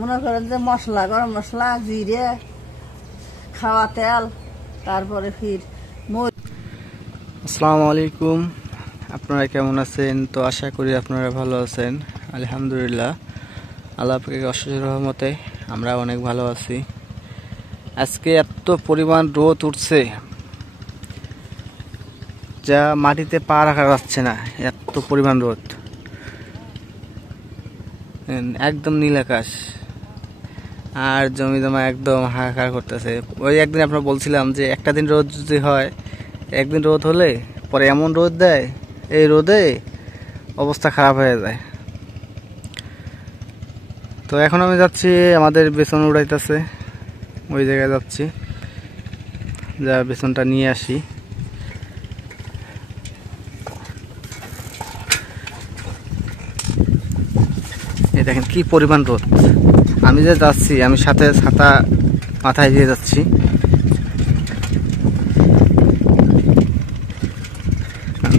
মনে করেন যে মশলা, গরম মশলা, জিরে, খাওয়া তেল, তারপরে ফির আসসালামু আলাইকুম। আপনারা কেমন আছেন? তো আশা করি আপনারা ভালো আছেন। আলহামদুলিল্লাহ, আল্লাহ পাকের অশেষ রহমতে আমরা অনেক ভালো আছি। আজকে এত পরিমাণ রোদ উঠছে যা মাটিতে পা রাখা যাচ্ছে না, এত পরিমাণ রোদ। একদম নীল আকাশ আর জমি জমা একদম হাহাকার করতেছে। ওই একদিন আপনারা বলছিলাম যে একটা দিন রোদ যদি হয়, একদিন রোদ হলে পরে এমন রোদ দেয়, এই রোদে অবস্থা খারাপ হয়ে যায়। তো এখন আমি যাচ্ছি, আমাদের বেসন উড়াইতেছে, ওই জায়গায় যাচ্ছি, যা বেসনটা নিয়ে আসি। এই দেখেন কি পরিমাণ রোদ। আমি যে যাচ্ছি, আমি সাথে ছাতা মাথায় দিয়ে যাচ্ছি।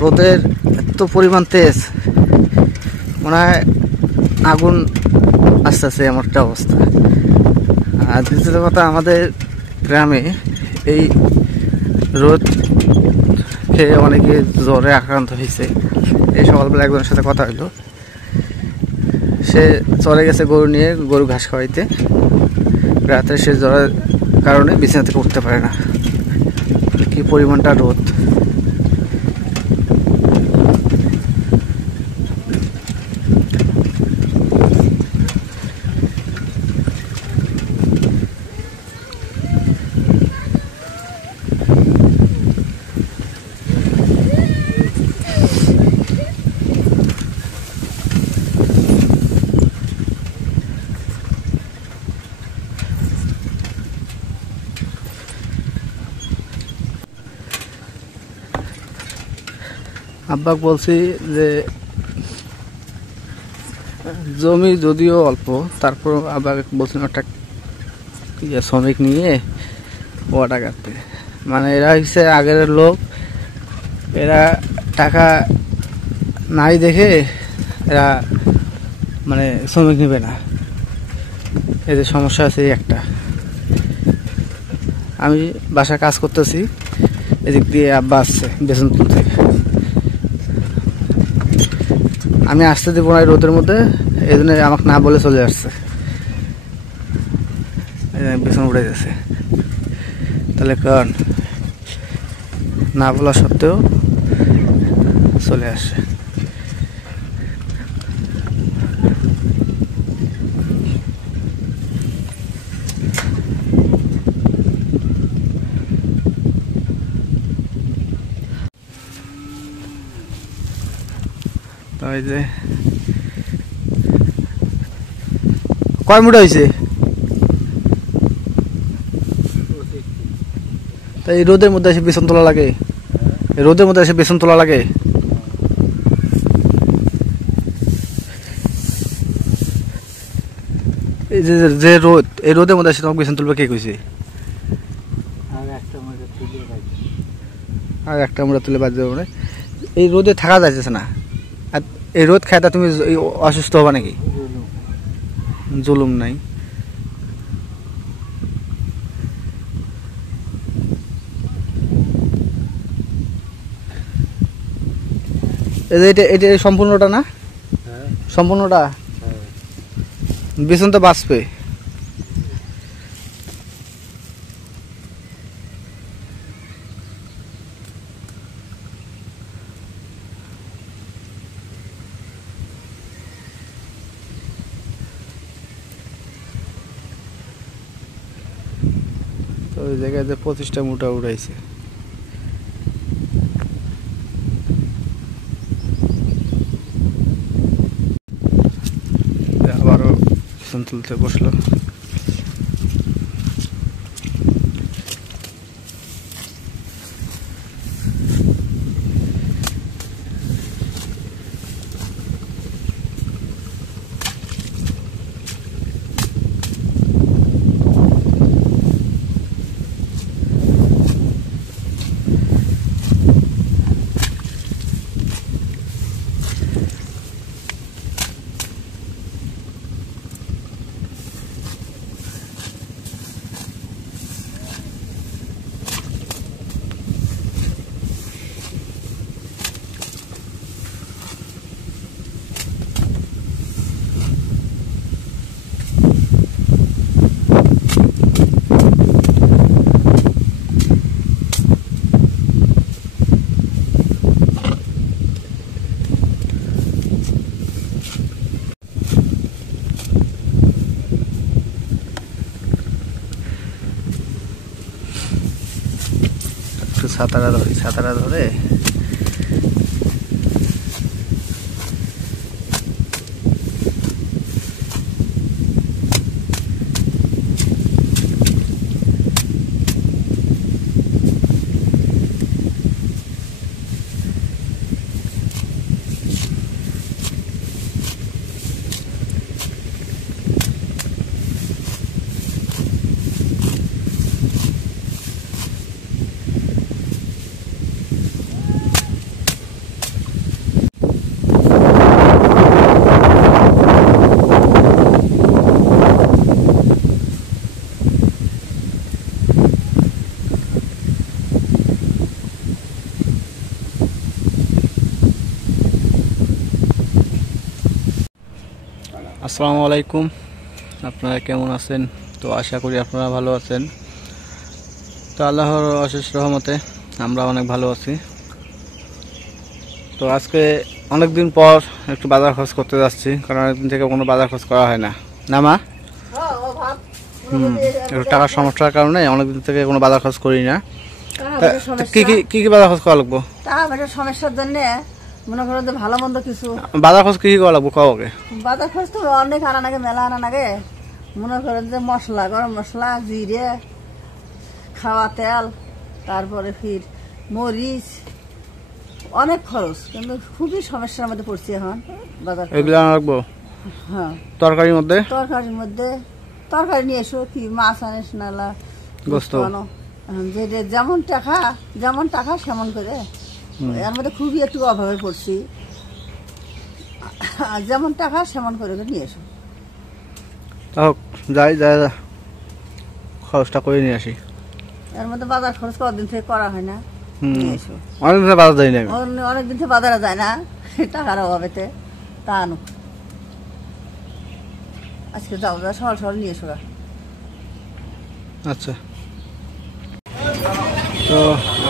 রোদের এত পরিমাণ তেজ, মনে হয় আগুন আসতেছে এমন একটা অবস্থা। আর দ্বিতীয় কথা, আমাদের গ্রামে এই রোদ খেয়ে অনেকে জ্বরে আক্রান্ত হয়েছে। এই সকালবেলা একজনের সাথে কথা হইলো, সে চলে গেছে গরু নিয়ে, গরু ঘাস খাওয়াইতে। রাতে সে জ্বরের কারণে বিছানা থেকে উঠতে পারে না। কি পরিমাণটা রোদ। আব্বা বলছি যে জমি যদিও অল্প, তারপর আবার বলছেন ওটা শ্রমিক নিয়ে ওটা কাটতে। মানে এরা হচ্ছে আগের লোক, এরা টাকা নাই দেখে এরা মানে শ্রমিক নেবে না। এদের সমস্যা আছে একটা। আমি বাসায় কাজ করতেছি, এদিক দিয়ে আব্বা আসছে বেসন তুলতে। আমি আসতে দেবো না রোদের মধ্যে, এই জন্য আমাকে না বলে চলে আসছে। বেসন উড়ে গেছে, তাহলে কারণ না বলা সত্ত্বেও চলে আসে। তো এই যে কয় মুঠা হয়েছে? তাই রোদের মধ্যে এসে বেসন তোলা লাগে, রোদের মধ্যে এসে বেসন তোলা লাগে। এই যে রোদ, এই রোদের মধ্যে এসে তোমাকে বেসন তুলবে কে কইছে? আর একটা মুঠা তুলে বাদ দেবো মানে এই রোদে থাকা যাইতেছে না। আর এই রোদ খাইতে তুমি অসুস্থ হবা নাকি? জুলুম নাই। এটা সম্পূর্ণটা না? সম্পূর্ণটা বেসন তো বাঁচবে। তো ওই জায়গায় যে 25টা মুঠা উড়াইছে। আবারও বেসন তুলতে বসলো। ছাতাটা ধরে আসসালামু আলাইকুম। আপনারা কেমন আছেন? তো আশা করি আপনারা ভালো আছেন। তো আল্লাহর অশেষ রহমতে আমরা অনেক ভালো আছি। তো আজকে অনেকদিন পর একটু বাজার খরচ করতে যাচ্ছি, কারণ অনেকদিন থেকে কোনো বাজার খরচ করা হয় না। না মা? একটু টাকার সমস্যার কারণে অনেকদিন থেকে কোনো বাজার খরচ করি না। কি কি কি কি বাজার খরচ করা লাগবো? সমস্যার জন্য মনে করো যে ভালো মন্দ কিছু বাজার খরচ কি কি করা লাগবো? খাও আগে বাজার খরচ তো অনেক আনা নাগে, মেলা আনা নাগে। মনে করেন যে মশলা, গরম মশলা, জিরে, খাওয়া তেল, তারপরে ফির মরিচ, অনেক খরচ। কিন্তু খুবই সমস্যার মধ্যে পড়ছি এখন বাজার। এগুলো আনা লাগবো? হ্যাঁ। তরকারির মধ্যে তরকারি নিয়ে এসো, কি মাছ আনিস নালা গোস্ত আনো, যে যেমন টাকা সেমন করে। এর মধ্যে খুবই একটু অভাবে পড়ছি, যেমন টাকা সেমন করে নিয়ে এসো। যাই খরচটা করে নিয়ে আসি। এর মধ্যে বাজার খরচ কতদিন থেকে করা হয় না, নিয়ে এসো। অনেকদিন থেকে বাজার যাই না, অনেকদিন থেকে বাজারে যায় না টাকার অভাবেতে। তা আনো, আজকে যাও সকাল নিয়ে এসো। আচ্ছা। তো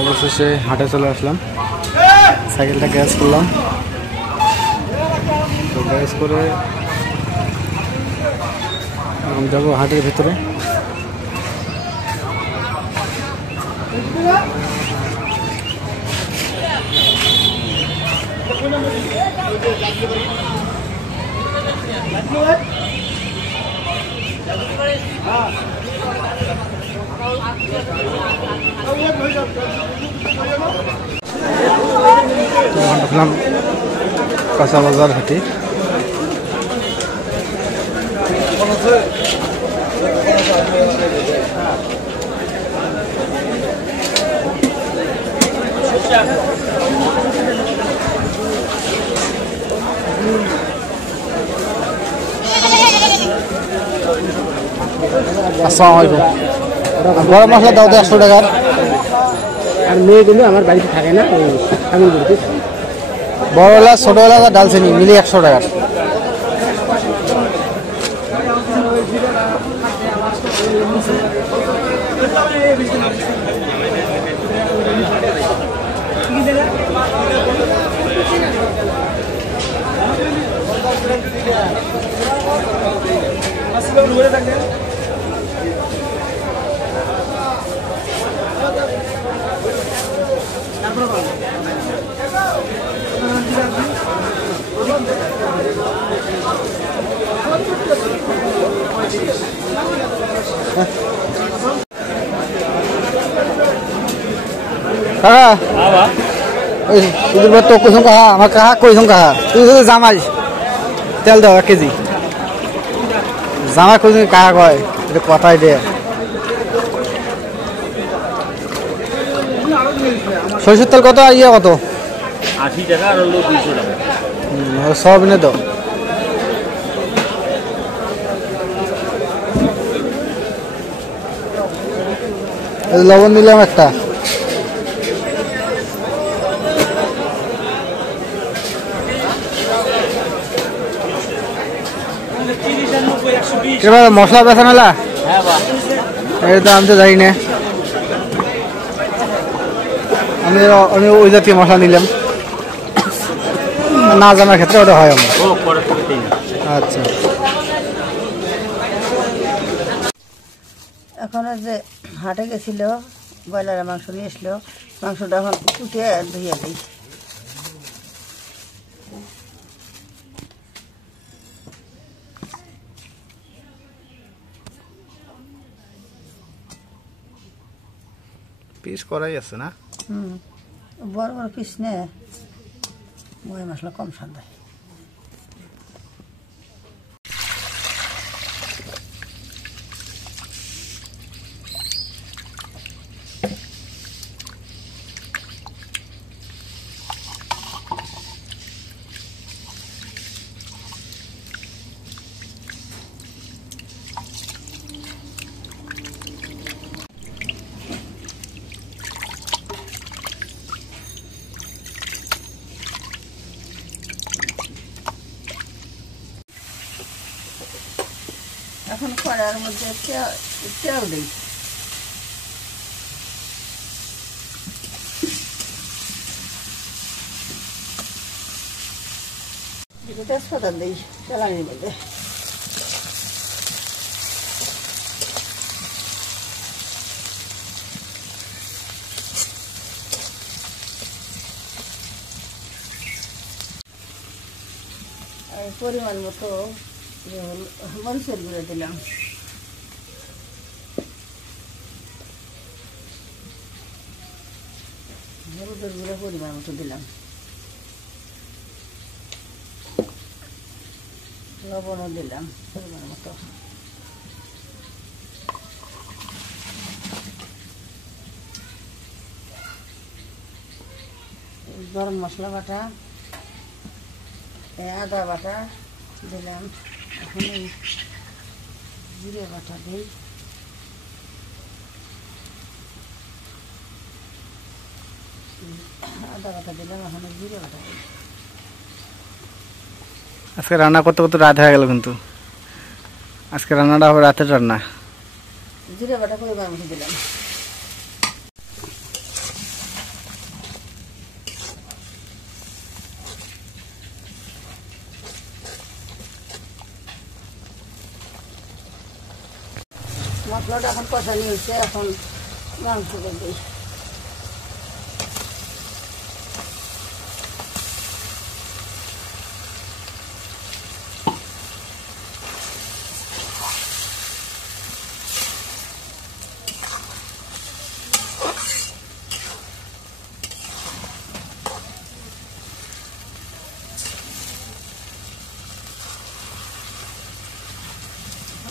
অবশেষে হাটে চলে আসলাম, সাইকেলটা গ্যাস করলাম। তো গ্যাস করে আমি যাবো হাটের ভিতরে। ঢুকলাম কাঁচা বাজার হাটে। আসসালামু আলাইকুম। গরম মশলা দাও তো 100 টাকার। আর মেয়েগুলো আমার বাড়িতে থাকে না, আমি বলছি বড় এলাচ, ছোট এলাচ আর ডালচিনি মিলিয়ে 100 টাকার। তো কইসুম কাহা আমার কাহা কইসুম কাহা তুই জামাই তেল দাও 1 কেজি। জামাই কইসুম কাহা কয় এটা কথাই দে। সরষের তেল কত? ইয়ে কত? 80 টাকা আর হলো 200 টাকা। সয়াবিনে দাও। লবণ নিলাম একটা। মশলা বেচা মেলা? এই তো আমি তো জানি না, আমি ওই জাতীয় মশলা নিলাম, না জানার ক্ষেত্রে ওটা হয় আমার। আচ্ছা। এখন যে হাটে গেছিল ব্রয়লারের মাংস নিয়ে আসলো, মাংসটা এখন কুটে ধুয়ে দিই। পিস করাই আছে না? বড় বড় পিস নে, ময় মশলা কম স্বাদ দেয়। এখন কড়াইয়ের মধ্যে তেল দিই। তেজপাতা দিই তেলানির মধ্যে। পরিমাণ মতো মরিচের গুঁড়ো দিলাম। হলুদের গুঁড়ো পরিমাণ মতো দিলাম। লবণও দিলাম পরিমাণ মতো। গরম মশলা বাটা, আদা বাটা দিলাম। এখন এই জিরে বাটা দিই। আদা বাটা দিলাম, এখন জিরে বাটা দিই। আজকে রান্না করতে করতে রাত হয়ে গেল, কিন্তু আজকে রান্নাটা হবে রাতের রান্না। জিরে বাটা পরিমাণ মতো দিলাম। মশলাটা এখন কষানি হচ্ছে, এখন মাংসটা দিই।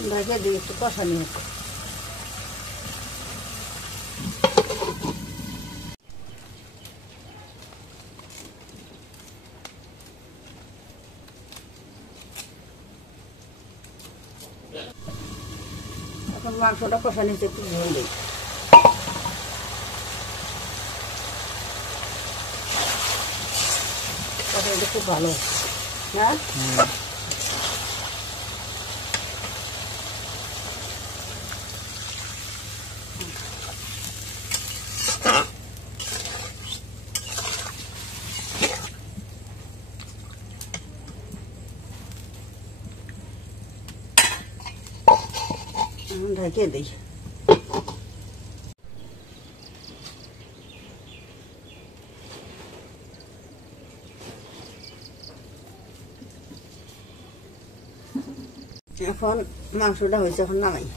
ঢেকে দিই, একটু কষানি হচ্ছে। এখন মাংসটা কষানি হচ্ছে, একটু ঝোল দিই। কষানিটা খুব ভালো না? ঢেকে দিই। এখন মাংসটা হয়েছে, এখন নামাই।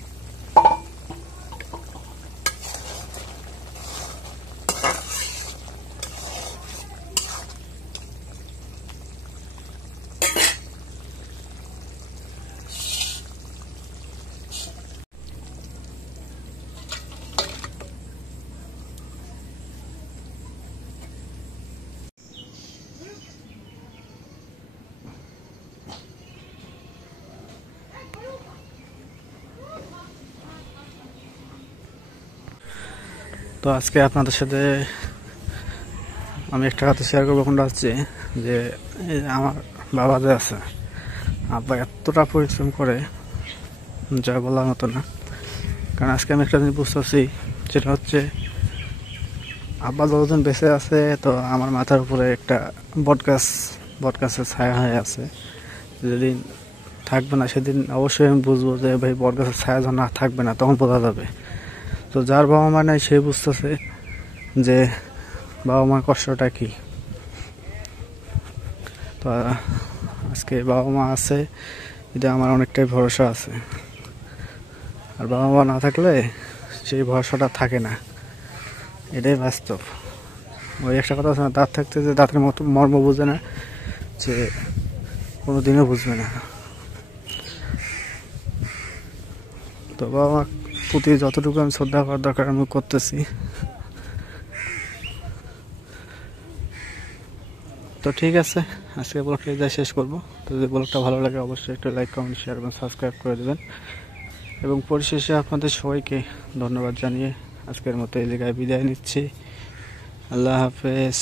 তো আজকে আপনাদের সাথে আমি একটা কথা শেয়ার করবো। কোনটা হচ্ছে যে আমার বাবা যে আছে, আব্বা এতটা পরিশ্রম করে যা বলার মতো না। কারণ আজকে আমি একটা জিনিস বুঝতে পারছি, যেটা হচ্ছে আব্বা যতদিন বেঁচে আছে, তো আমার মাথার উপরে একটা বটগাছের ছায়া হয়ে আছে। যেদিন থাকবে না সেদিন অবশ্যই আমি বুঝবো যে ভাই বটগাছের ছায়া যখন থাকবে না, তখন বোঝা যাবে। তো যার বাবা মা নাই সে বুঝতেছে যে বাবা মার কষ্টটা কি। তো আজকে বাবা মা আছে, এটা আমার অনেকটাই ভরসা আছে। আর বাবা মা না থাকলে সেই ভরসাটা থাকে না, এটাই বাস্তব। ওই একটা কথা আছে না, দাঁত থাকতে যে দাঁতের মতো মর্ম বুঝে না, যে কোনোদিনও বুঝবে না। তো বাবা মার প্রতি যতটুকু আমি শ্রদ্ধা করার দরকার আমি করতেছি। তো ঠিক আছে, আজকে ব্লগটা যা শেষ করবো। তো যদি ব্লগটা ভালো লাগে অবশ্যই একটা লাইক, কমেন্ট, শেয়ার এবং সাবস্ক্রাইব করে দেবেন। এবং পরিশেষে আপনাদের সবাইকে ধন্যবাদ জানিয়ে আজকের মতো এই জায়গায় বিদায় নিচ্ছি। আল্লাহ হাফেজ।